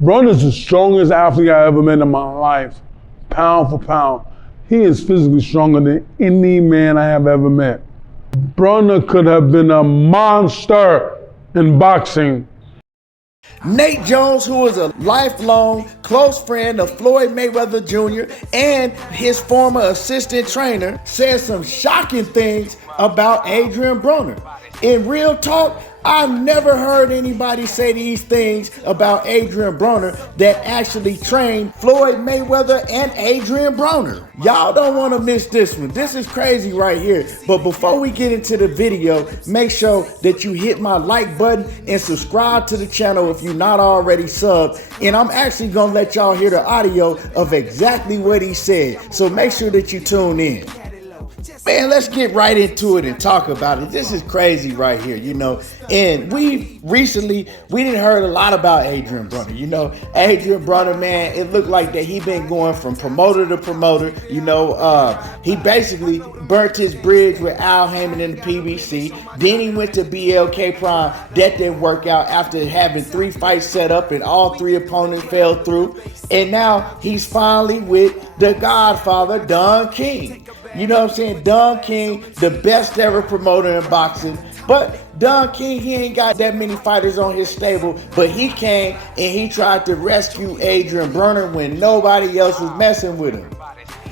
Broner's the strongest athlete I ever met in my life, pound for pound. He is physically stronger than any man I have ever met. Broner could have been a monster in boxing. Nate Jones, who is a lifelong close friend of Floyd Mayweather Jr. and his former assistant trainer, said some shocking things about Adrien Broner. In real talk, I never heard anybody say these things about Adrien Broner that actually trained Floyd Mayweather and Adrien Broner. Y'all don't want to miss this one. This is crazy right here. But before we get into the video, make sure that you hit my like button and subscribe to the channel if you're not already subbed. And I'm actually going to let y'all hear the audio of exactly what he said. So make sure that you tune in. Man, let's get right into it and talk about it. This is crazy right here, you know. And we didn't heard a lot about Adrien Broner. You know, Adrien Broner, man, it looked like that he been going from promoter to promoter. You know, he basically burnt his bridge with Al Heyman in the PBC. Then he went to BLK Prime. That didn't work out after having 3 fights set up and all 3 opponents fell through. And now he's finally with the Godfather, Don King. You know what I'm saying? Don King, the best ever promoter in boxing. But Don King, he ain't got that many fighters on his stable. But he came and he tried to rescue Adrien Broner when nobody else was messing with him.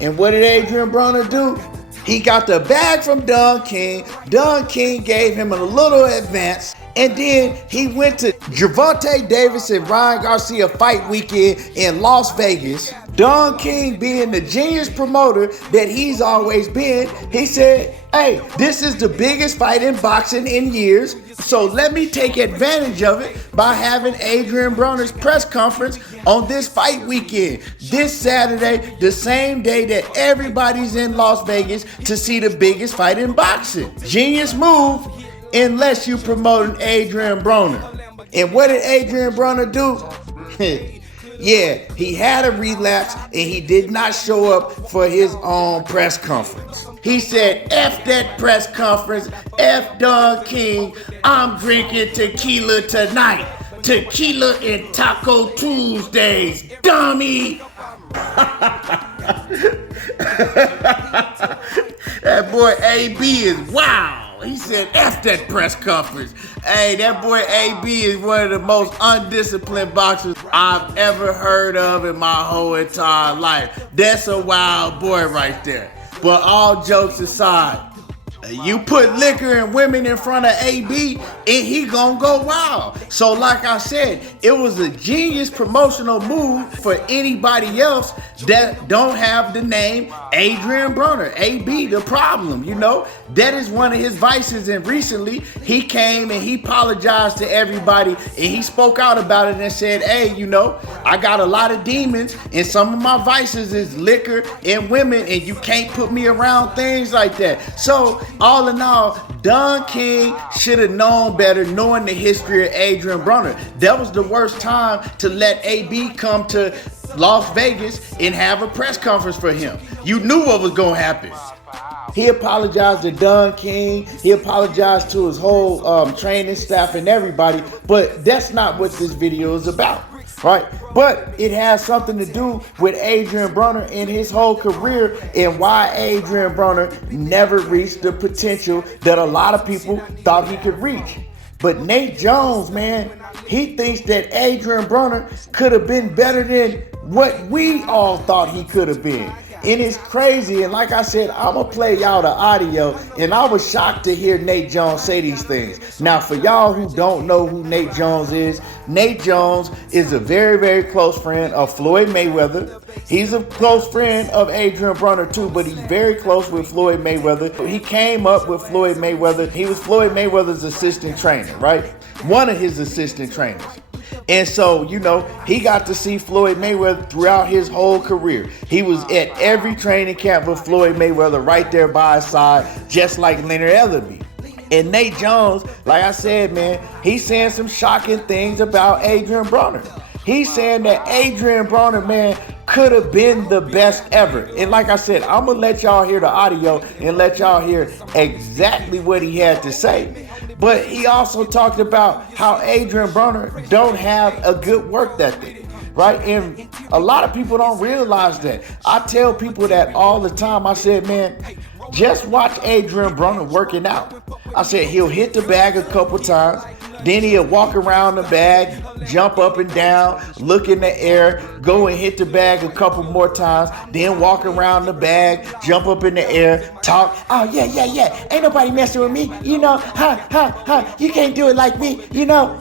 And what did Adrien Broner do? He got the bag from Don King. Don King gave him a little advance. And then he went to Gervonta Davis and Ryan Garcia fight weekend in Las Vegas. Don King, being the genius promoter that he's always been, he said, hey, this is the biggest fight in boxing in years, so let me take advantage of it by having Adrien Broner's press conference on this fight weekend, this Saturday, the same day that everybody's in Las Vegas to see the biggest fight in boxing. Genius move, unless you promoting Adrien Broner. And what did Adrien Broner do? Yeah, he had a relapse and he did not show up for his own press conference. He said, F that press conference, F Don King, I'm drinking tequila tonight. Tequila and Taco Tuesdays, dummy. That boy AB is wow. He said, F that press conference. Hey, that boy AB is one of the most undisciplined boxers I've ever heard of in my whole entire life. That's a wild boy right there. But all jokes aside, you put liquor and women in front of AB and he gonna go wild. So like I said, it was a genius promotional move for anybody else that don't have the name Adrien Broner. AB the problem, you know. That is one of his vices, and recently he came and he apologized to everybody and he spoke out about it and said, hey, you know, I got a lot of demons and some of my vices is liquor and women, and you can't put me around things like that. So all in all, Don King should have known better, knowing the history of Adrien Broner. That was the worst time to let AB come to Las Vegas and have a press conference for him. You knew what was going to happen. He apologized to Don King. He apologized to his whole training staff and everybody. But that's not what this video is about, right? But it has something to do with Adrien Broner and his whole career and why Adrien Broner never reached the potential that a lot of people thought he could reach. But Nate Jones, man, he thinks that Adrien Broner could have been better than what we all thought he could have been. And it's crazy, and like I said, I'm gonna play y'all the audio, and I was shocked to hear Nate Jones say these things. Now, for y'all who don't know who Nate Jones is a very, very close friend of Floyd Mayweather. He's a close friend of Adrien Broner too, but he's very close with Floyd Mayweather. He came up with Floyd Mayweather. He was Floyd Mayweather's assistant trainer, right? One of his assistant trainers. And so, you know, he got to see Floyd Mayweather throughout his whole career. He was at every training camp with Floyd Mayweather right there by his side, just like Leonard Ellerbe. And Nate Jones, like I said, man, he's saying some shocking things about Adrien Broner. He's saying that Adrien Broner, man, could have been the best ever. And like I said, I'm going to let y'all hear the audio and let y'all hear exactly what he had to say. But he also talked about how Adrien Broner don't have a good work ethic. right? And a lot of people don't realize that. I tell people that all the time. I said, man, just watch Adrien Broner working out. I said he'll hit the bag a couple times. Then he'll walk around the bag, jump up and down, look in the air, go and hit the bag a couple more times, then walk around the bag, jump up in the air, talk. Oh, yeah. Ain't nobody messing with me. You know, you can't do it like me, you know.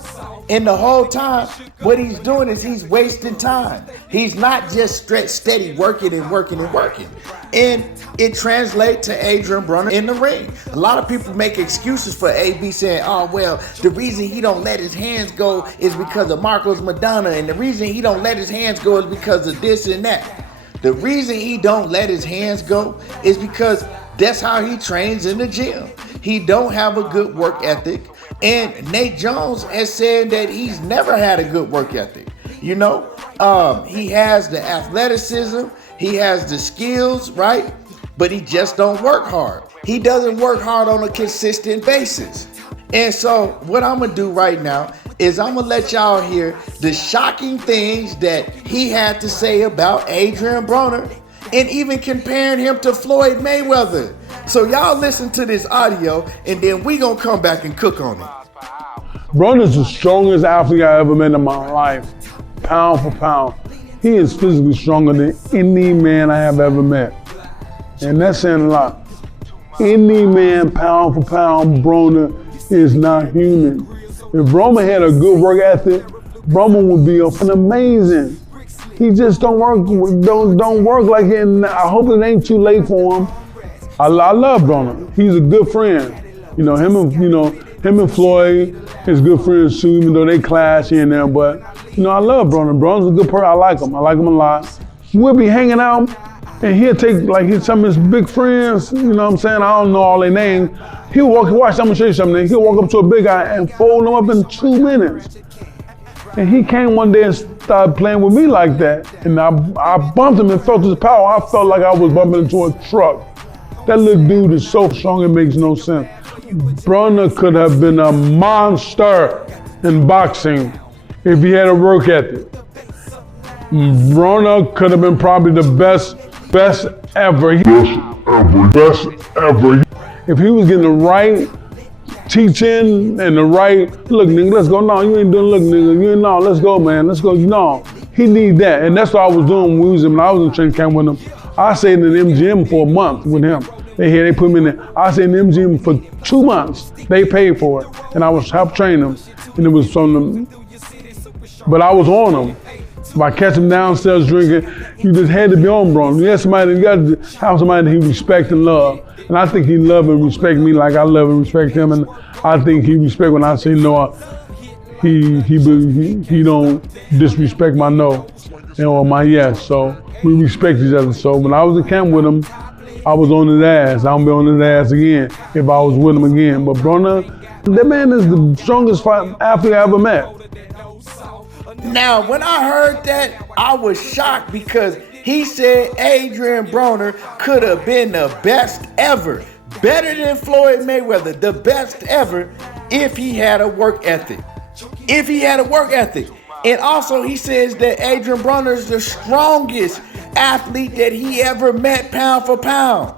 And the whole time, what he's doing is he's wasting time. He's not just steady working. And it translates to Adrien Broner in the ring. A lot of people make excuses for AB saying, oh, well, the reason he don't let his hands go is because of Marcos Madonna. And the reason he don't let his hands go is because of this and that. The reason he don't let his hands go is because that's how he trains in the gym. He don't have a good work ethic. And Nate Jones has said that he's never had a good work ethic. You know, he has the athleticism, he has the skills, right? But he just don't work hard. He doesn't work hard on a consistent basis. And so what I'm gonna do right now is I'm gonna let y'all hear the shocking things that he had to say about Adrien Broner, and even comparing him to Floyd Mayweather. So y'all listen to this audio, and then we gonna come back and cook on it. Broner's the strongest athlete I ever met in my life, pound for pound. He is physically stronger than any man I have ever met. And that's saying a lot. Any man, pound for pound, Broner is not human. If Broner had a good work ethic, Broner would be amazing. He just don't work like it, and I hope it ain't too late for him. I love Broner. He's a good friend. Him and Floyd is good friends too, even though they clash here and there. But I love Broner. Broner's a good person. I like him a lot. We'll be hanging out, and he'll take some of his big friends. You know what I'm saying? I don't know all their names. He'll watch. I'm gonna show you something. He'll walk up to a big guy and fold him up in 2 minutes. And he came one day and started playing with me like that. And I bumped him and felt his power. I felt like I was bumping into a truck. That little dude is so strong it makes no sense. Broner could have been a monster in boxing if he had a work ethic. Broner could have been probably the best ever. Best ever. If he was getting the right teaching and the right, look, nigga, let's go. No, you ain't doing, look, nigga, let's go, man, let's go. No, he need that. And that's what I was doing when I was in training camp with him. I stayed in the MGM for a month with him. They put me in there. I stayed in the MGM for 2 months. They paid for it. And I was help train them. And it was from them. But I was on them. If I catch him downstairs drinking, you just had to be on Broner. You got to have somebody that he respect and love. And I think he love and respect me like I love and respect him. And I think he respect when I say no. He don't disrespect my no or my yes. So we respect each other. So when I was in camp with him, I was on his ass. I'm gonna be on his ass again if I was with him again. But Broner, that man is the strongest athlete I ever met. Now, when I heard that, I was shocked because he said Adrien Broner could have been the best ever. Better than Floyd Mayweather, the best ever, if he had a work ethic. And also he says that Adrien Broner is the strongest athlete that he ever met pound for pound.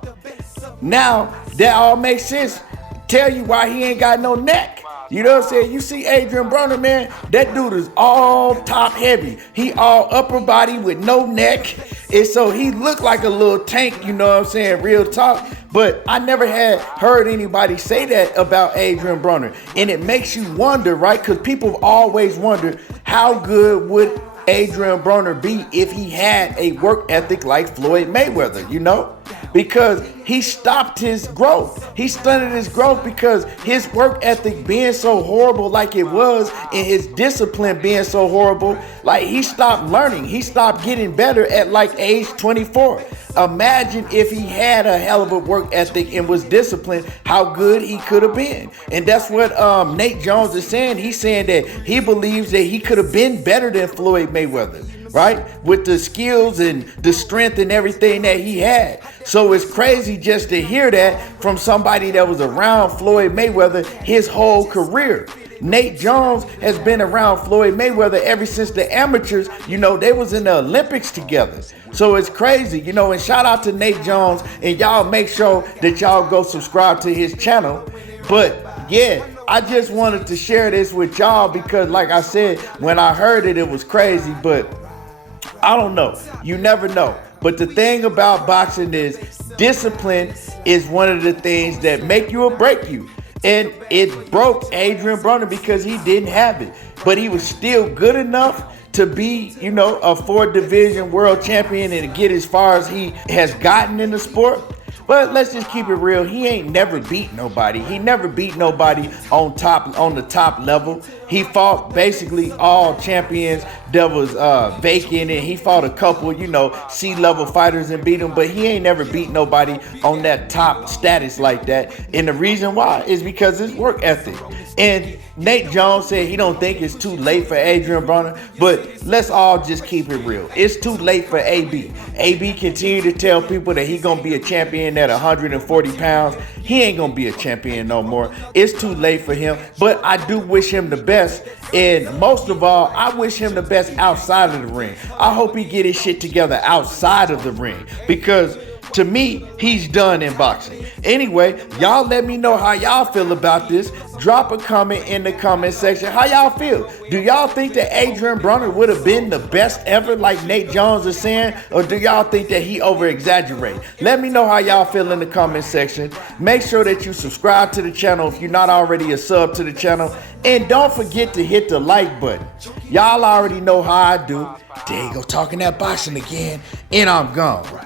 Now, that all makes sense. Tell you why he ain't got no neck. You know what I'm saying? You see Adrien Broner, man, that dude is all top heavy. He all upper body with no neck. And so he looked like a little tank, you know what I'm saying? Real talk. But I never had heard anybody say that about Adrien Broner. And it makes you wonder, right? Because people have always wondered, how good would Adrien Broner be if he had a work ethic like Floyd Mayweather, you know? Because he stopped his growth. He stunted his growth because his work ethic being so horrible like it was, and his discipline being so horrible, like he stopped learning. He stopped getting better at like age 24. Imagine if he had a hell of a work ethic and was disciplined, how good he could have been. And that's what Nate Jones is saying. He's saying that he believes that he could have been better than Floyd Mayweather, right? With the skills and the strength and everything that he had. So it's crazy just to hear that from somebody that was around Floyd Mayweather his whole career. Nate Jones has been around Floyd Mayweather ever since the amateurs, they was in the Olympics together. So it's crazy, and shout out to Nate Jones, and y'all make sure that y'all go subscribe to his channel. But yeah, I just wanted to share this with y'all because like I said, when I heard it, it was crazy, but I don't know. You never know. But the thing about boxing is discipline is one of the things that make you or break you. And it broke Adrien Broner because he didn't have it. But he was still good enough to be, a 4th division world champion and to get as far as he has gotten in the sport. But let's just keep it real. He ain't never beat nobody. He never beat nobody on the top level. He fought basically all champions that was vacant, and he fought a couple, C-level fighters and beat them. But he ain't never beat nobody on that top status like that. And the reason why is because his work ethic. And Nate Jones said he don't think it's too late for Adrien Broner, but let's all just keep it real. It's too late for AB. AB continue to tell people that he gonna be a champion at 140 pounds. He ain't gonna be a champion no more. It's too late for him, but I do wish him the best. And most of all, I wish him the best outside of the ring. I hope he get his shit together outside of the ring because to me, he's done in boxing. Anyway, y'all let me know how y'all feel about this. Drop a comment in the comment section. How y'all feel? Do y'all think that Adrien Broner would have been the best ever like Nate Jones is saying? Or do y'all think that he over-exaggerated? Let me know how y'all feel in the comment section. Make sure that you subscribe to the channel if you're not already a sub to the channel. And don't forget to hit the like button. Y'all already know how I do. There you go, talking that boxing again. And I'm gone.